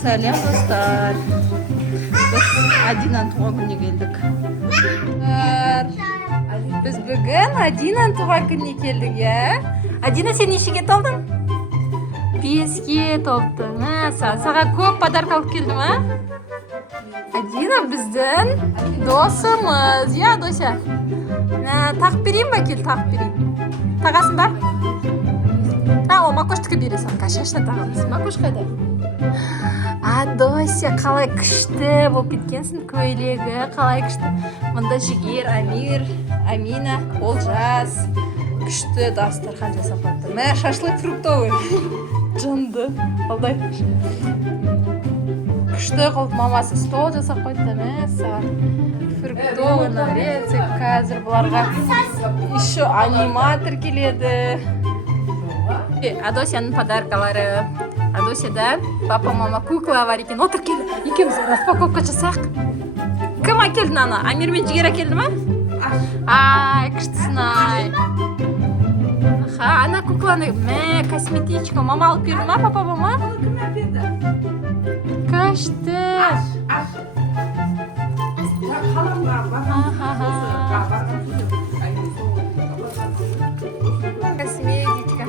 Сәлем достар. Біз Адинаның туған күніне келдік. Біз бүгін Адинаның туған күніне келдік, Адина, сен нешеге толдың? 5-ге толдың. Саған көп подарка алып келдім, Адина біздің досымыз, Дося? Тақ берейін ба, кел, тақ берейін. Тағасын ба? О, Макоштікі бересің, кашашына тағамыз. Макош қайда? Дося, қалай күшті болып кеткенсің, көйлегі, қалай күшті. Мұнда Жігер, Амир, Амина, Олжас. Күшті дастархан жасап қойды. Шашлык фруктовый. Жынды. Алдай. Күшті қылып мамасы стол жасап қойды. Фруктовый рецепт. Қазір бұларға еще аниматор келеді. Адосяның подаркалары. Адосяда папа, мама кукла бар екен. Отыр келді. Екеуміз распаковка жасақ. Кім әкелді ана? Амир мен Жігер әкелді ма? Ай, күштісін ай. Ана кукланы, косметичка. Мама алып берді ма, папа, мама? Күшті. Косметичка.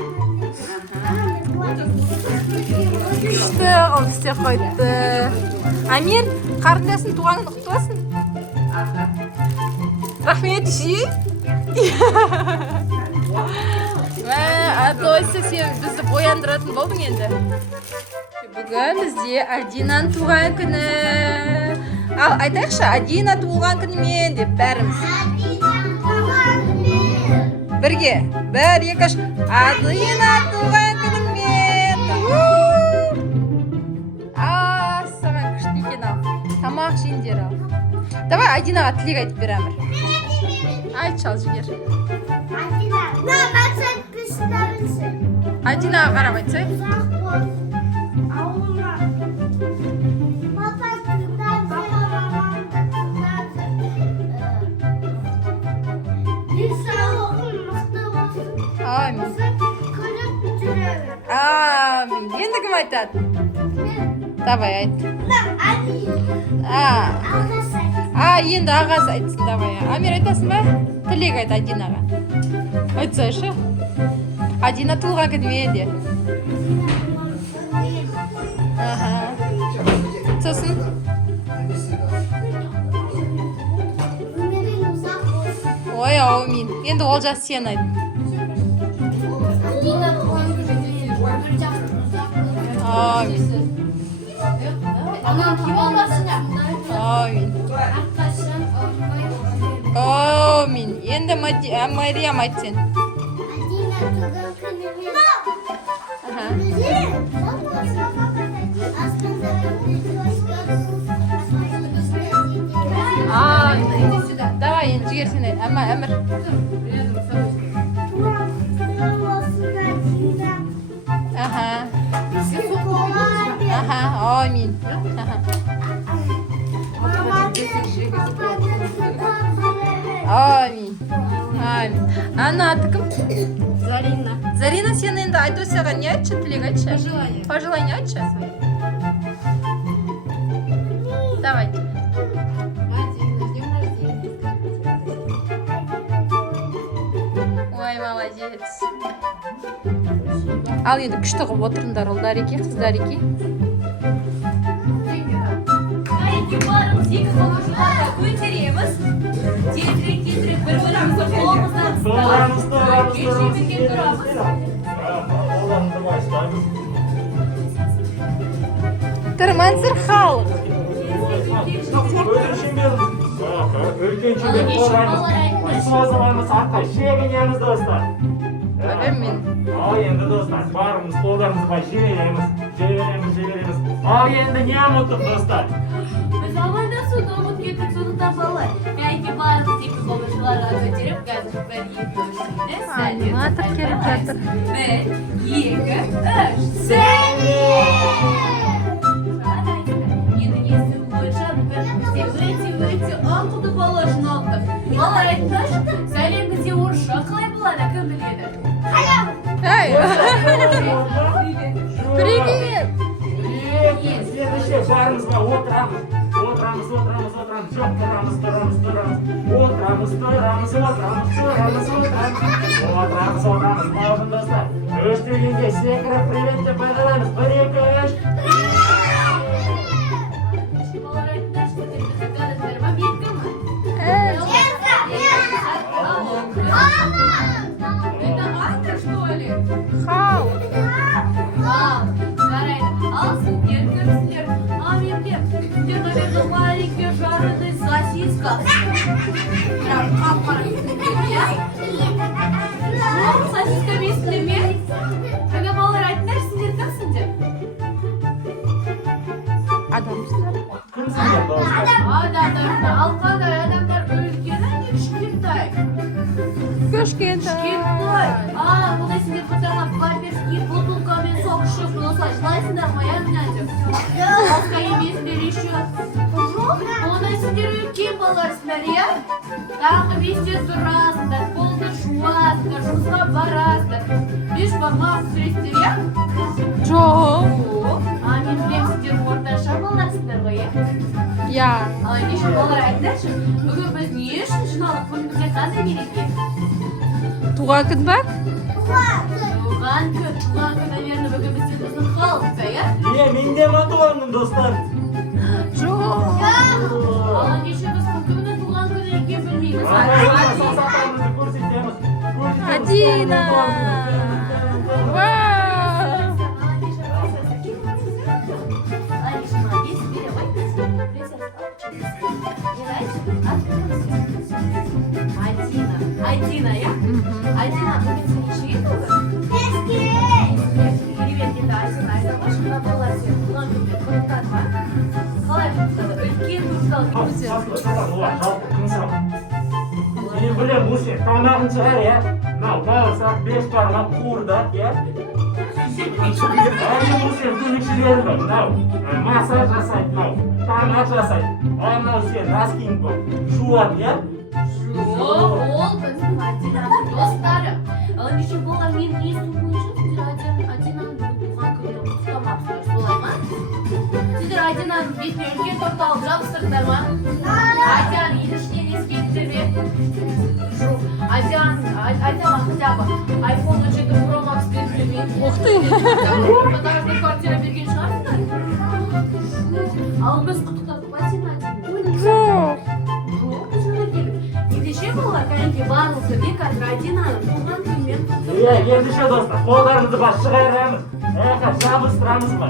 Күшті қылып істеп қойды. Амир, қарындасың туғанын құтты болсын. Рахмет, жи. Адося, сен бізді бояндыратын болдың енді. Бүгін бізде Адинаның туған күні. Ал айтайықшы, Адина туған күнімен деп бәріміз. Бірге, бір, екіш. Адина туған күнімен. Саған күшті екен ал. Тамақ жеңдер ал. Давай Адинаға тілек айтып бер, Әмір. Айт шал, Жігер. Адинаға қарап айтсай. Амин. Амин. Енді кім айтады? Давай айт. Енді ағасы айтсын, давай. Амир айтасың ба? Тілек айт Адинаға. Айтсайшы. Адина туған күнімен де. Сосын? Ой, аумин. Енді Олжас сен айт. Амин. Амин. Амин. Енді Мариям айт сен. Иди сюда. Давай, енді Жігер сен айт. Әмір. Амин. Амин. Амин. Ана аты кім? Зарина. Зарина, сен енді Айдосяға не айтшы? Тілек айтшы? Пожелание айтшы? Давайте. Ой, молодец. Ал енді күшті қылып отырыңдар, ұлдар еке, қыздар еке. Екі қолымызға көтереміз. Тезірек бір-бірімізді қолымыздан ұстап. Кешемізге тұрамыз. Тұрмансыр халық. Үлкен жүгер қорғаймыз. Осылайымыз артқа шегінеміз достар. Әмін. Ал енді достар, барымыз қолдарымызға жібереміз. Ал енді не ұмыттық достар? Біз амандасуды ұмыт кеттік, сондықтан балалар. Мәйке барымыз екі қолышыларға көтеріп, қазір бір, екі, үш, Аниматор келіп жатыр. бір, екі, үш, сәлем! Енді естіп бойынша бүгін бізде өте ақылды бала жиналдық. Балалар айтыңдаршы, сәлем бізде орысша қалай болады, кім біледі? Привет! Следующий бармыз ба? Отырамыз. Отырамыз. Жоқ, тұрамыз. Отырамыз. Мағын достар. Үш дегенде секіріп привет деп байқалаймыз. 1, 2, 3. Балалар айтыңдар, что сендер гадасыңдар ма, беткі ма? Это Антя, что ли? Хау. Жарайды. Ал сендер көрсіңдер. Менде сендер, наверное, маленький жареный сосиска. Прям қап-қара сендер, иә? Сосиска бейсіңдер ме? Когда балалар айтыңдар, сендер кімсіңдер? Адамсыздар. Кімсіңдер достар? Адамдар. Ал қандай адамдар үлкені не кішкентай? Кішкентай. Бұндай сендер бұтырған паперский бутылкамен соғышып, осылай жылайсыңдар ма, я мінәдім? Басқа емесіңдер еще? Бұндай сендер үлкен баларсыңдар, я? Таңғы 5-те тұрасыңдар, қолды жуасыңдар, жұмысқа барасыңдар. 5 бармақ сүресіңдер, я? Жоқ. Мен білем сендер орташа баларсыңдар ғой, я? Я. Ал ендеше балалар айтыңдаршы, бүгін біз не үшін жиналдық? Бүгін бізге қандай мереке? Туған күн ба? Туған күн, наверное, бүгін бізде біздің халықта, иә? Менде ма туған күн достар? Жоқ. Ал ендеше біз бұл күннің туған күні екенін білмейміз. Сатамызды көрсетеміз. Адина. Вау. Адина, я? Адина, бүгін сен нешеге толды? Привет, енді Адина, айтсаңға шыққа балалар сен туған күнмен құттықтады ма? Қалай құттықтады? Үлкен туртал Жалпы күн сұрап. Мен білем, Мусе, тамағын шығар, я? Мынау бауырсақ, 5 бармақ қуырдақ, я? Мусе, көмекшілері бар, мынау массаж жасайды, мынау тамақ жасайды. Ал мынау сен носкиң бұл жуады, я? Ол біздің Адинаның достары. Ал ендеше балалар мен есту бойынша сендер Адинаның бүгін туған күнін құттықтамақсыздар, солай ма? Сендер Адинаның бетіне үлкен торт алып жабыстырдыңдар ма? Адиан елішінен ескерттер ме? Жоқ. Адиан хотя бы iPhone 17 Pro Max берді ме? Ух ты. Подарочный квартира берген шығарсыңдар? Ал біз құттықтадық па сен Адинаның? Жоқ. Ендеше балалар, кәнекей барлығы бек қазір Адинаның туған күнмен Ендеше достар, қолдарымызды бас шығарамыз. Жабыстырамыз ба?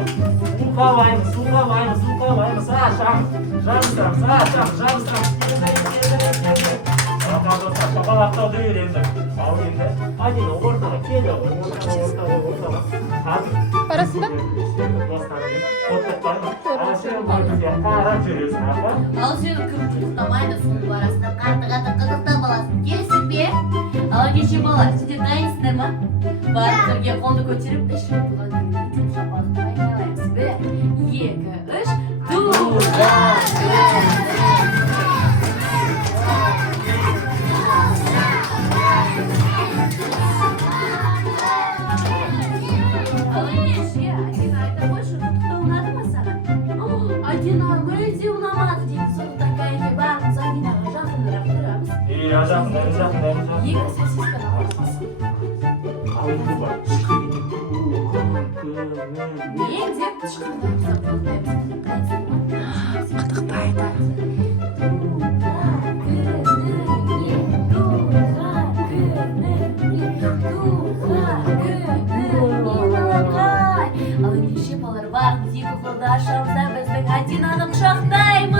Уқалаймыз. Жабыстырамыз. Достар, шапалақтауды үйрендік. Ал енді Адина ортаға келді. Ортаға. Барасың ба? Достарымен құттықтаймыз. Ал сен бұл бізге қарап жүресің, апа? Ал сені кім құттықтамайды, соның арасында қатты қызықтап аласың. Келістік бе? Ал ендеше балалар, сендер дайынсыңдар ма? Барлықтарге қолды көтеріп, ішіп туған күнмен шапалақты айналаймыз. 1, 2, 3, туған күн! Ал ендеше, Адина айта қойшы, құттықтау ұнады ма саған? Адина мүлде ұнамады дейді, сондықтан кәнекей бәріміз Адинаға жақынырақ тұрамыз. Жақындар. Екі сосисканы аламыз. Ал енді бар. Мен деп ешқандай құттықтаймыз. Ал ендеше балалар барлығымыз екі қолды ашамыз да біздің Адинаны құшақтаймыз.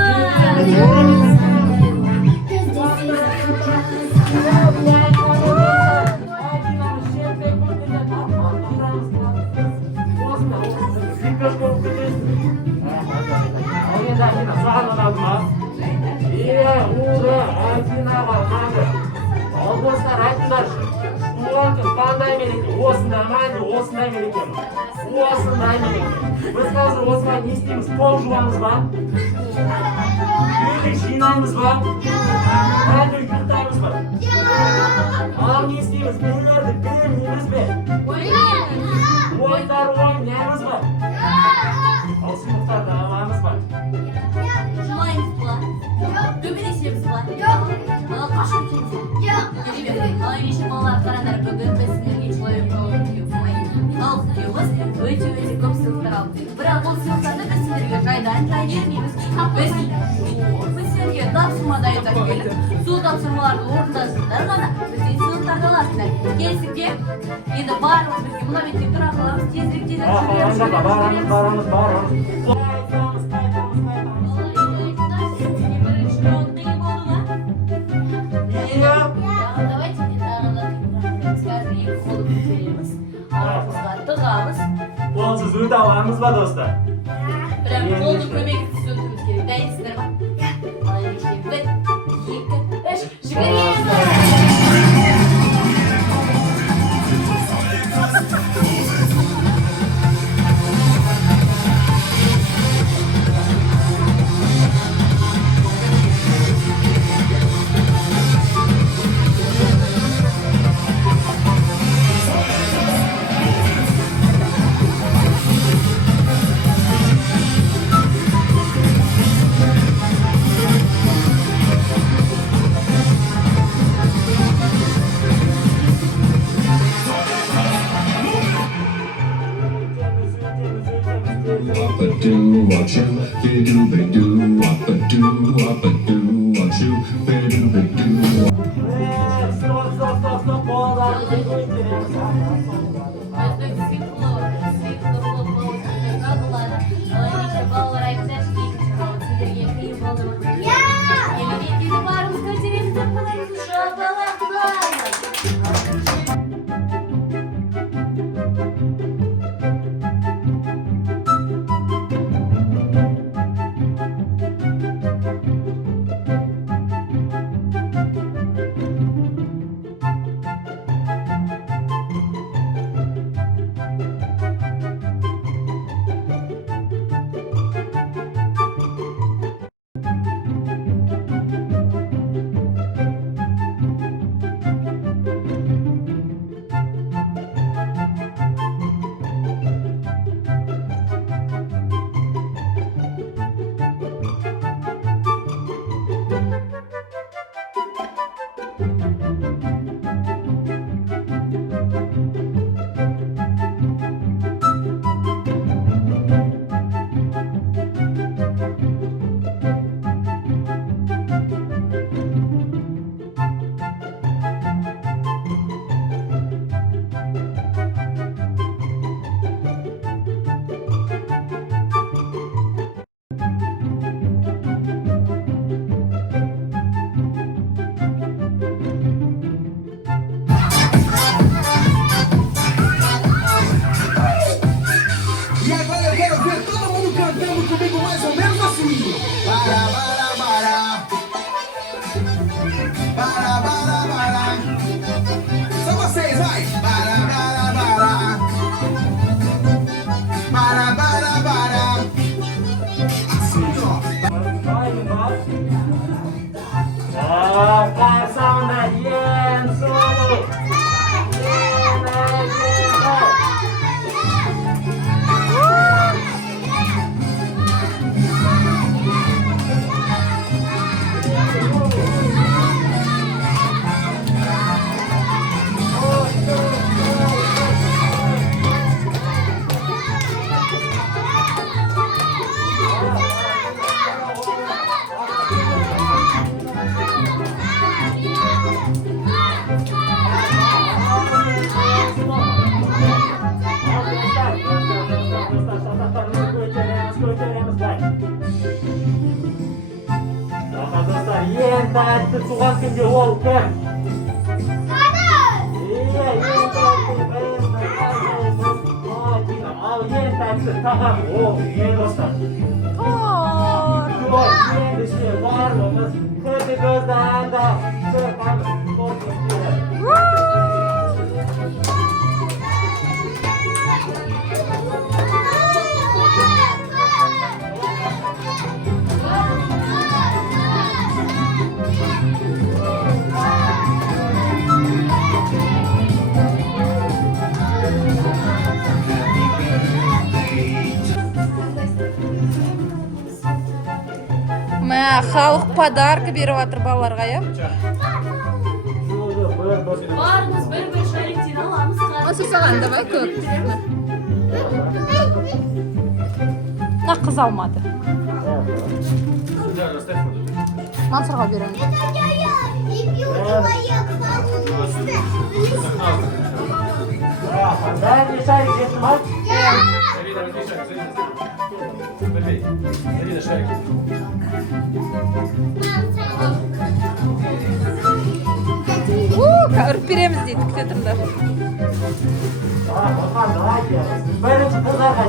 Ал достар, айтыңдаршы, туған күн қандай мереке? Осындай ма, осындай мереке ме? Осындай мереке. Біз қазір осылай не істейміз? Пол жуамыз ба? Үйді жинаймыз ба? Әлде ұйықтаймыз ба? Ал не істейміз? Нелерді білмейміз бе? Ойындар ойнаймыз ба? Ал сыйлықтарды аламыз ба? жай бермейміз. Біз сендерге тапсырма дайындап келіп, сол тапсырмаларды орындасыңдар ғана, бізден сыйлықтарды аласыңдар. Келсіңде, енді барлығымыз бірге мына мектепті арқаламыз тезірек Барамыз. Давайте не скажем, екі қолды көтереміз, арқамызға тығамыз. Қолсыз өте аламыз ба, достар? Прям қолдың көмегінсіз өтуіміз керек. Дайынсыздар ма? Ал ендеше 1, 2, 3, жүгіреміз! Up a do want you, be do be do. Up a do want you, be do be do. Стоп, қолдарымызды көтереміз. Балалар айтса, сіздерге қиын болды ма? Елеметтегі барымыз көтереміз деп қалаймыз. Шапалақтаймыз. E agora eu quero ver todo mundo cantando comigo mais ou menos assim. Para, para, para. Para, para, para. Só vocês, vai. Para, para, para. Para, para, para. Assim, ó. Қарсаңда ең сұлу. Ең тәтті туған күнде ол кім? Ал ең тәтті тағам ол не достар? Той, ендеше барлығымыз көзді көзді анда шырқамыз. Мә, халық подарка беріп жатыр балаларға, иә? Барымыз бір шариктен аламыз. Осы саған давай көп. Қыз алмады. Мансұрға беремін. Бәріне шарик жетті ма? Үріп береміз дейді, күте тұрыңдар. Оған давайте. Бірінші қыздарға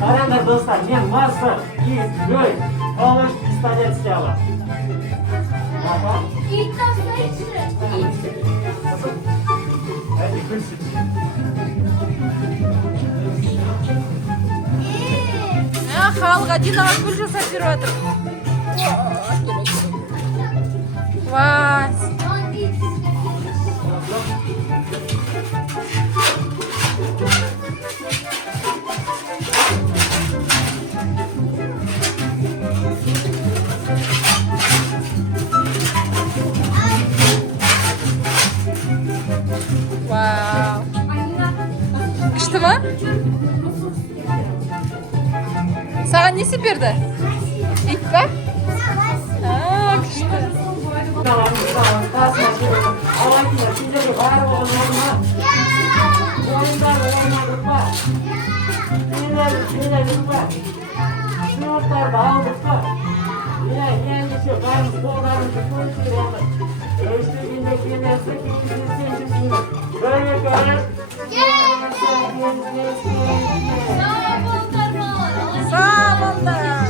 қараңдар достар, мен масы, иіс, гөй, қолыш, пистолет істеуі. Ит тастайшы. Әді күлсін. Халық Адинаға гүл жасап беріп жатыр. Вась. Вау. Күшті ма? Саған не берді? Ит па? Күшті. Сендерге барлығын орнына. Ойындарды ойнадық па? Сендердік па? Сыйлықтарды алдық па? Ендеше бәріміз қолдарымызды көшіріп өстігенде келесі кездескен жүзіміз. Бір-екі Sağ ol, Sağ olun.